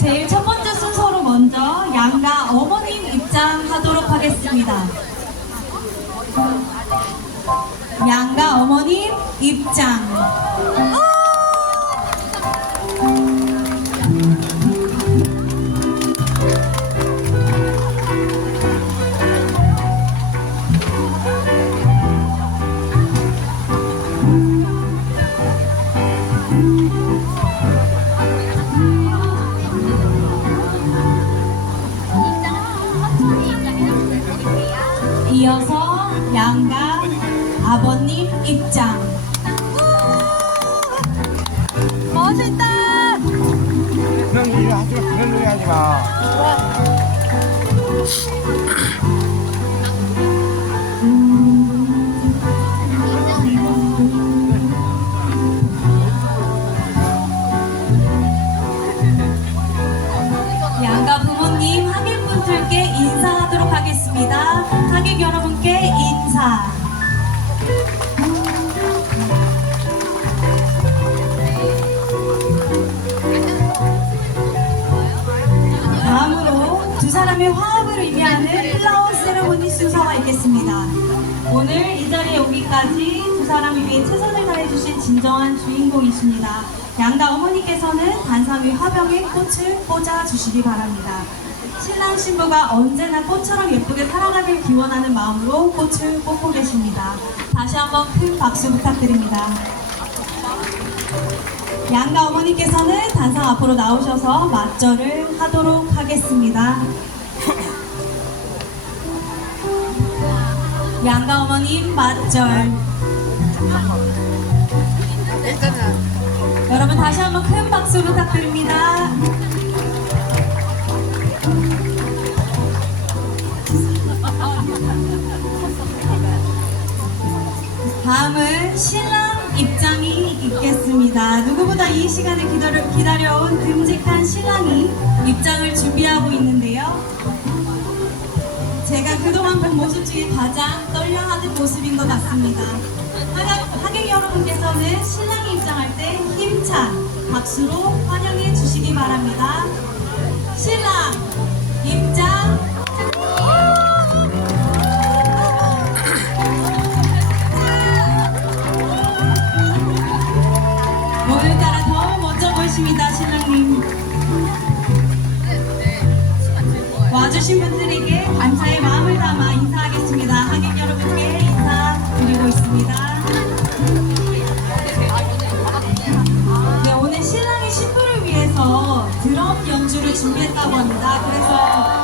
제일 첫 번째 순서로 먼저 양가 어머님 입장하도록 하겠습니다. 양가 어머님 입장. 양가 아버님 입장. 멋있다. 그런 소리 하지 마. 그런 소리 하지 마. 사람의 화합을 의미하는 플라워 세레모니 순서가 있겠습니다. 오늘 이 자리에 오기까지 두 사람을 위해 최선을 다해주신 진정한 주인공이십니다. 양가 어머니께서는 단상 위 화병에 꽃을 꽂아주시기 바랍니다. 신랑 신부가 언제나 꽃처럼 예쁘게 살아가길 기원하는 마음으로 꽃을 꽂고 계십니다. 다시 한번 큰 박수 부탁드립니다. 양가 어머니께서는 단상 앞으로 나오셔서 맞절을 하도록 하겠습니다. 양가 어머님 맞절. 여러분 다시 한번 큰 박수 부탁드립니다. 다음은 신랑 입장이 있겠습니다. 누구보다 이 시간을 기다려, 기다려온 듬직한 신랑이 입장을 준비하고 모습 중에 가장 떨려하는 모습인 것 같습니다. 하객 여러분께서는 신랑이 입장할 때 힘찬 박수로 환영해 주시기 바랍니다. 신랑 입장 오늘따라 더 멋져 보이십니다, 신랑님. 와주신 분들에게 감사의 마음을 담아 다음 연주를 준비했다고 합니다. 그래서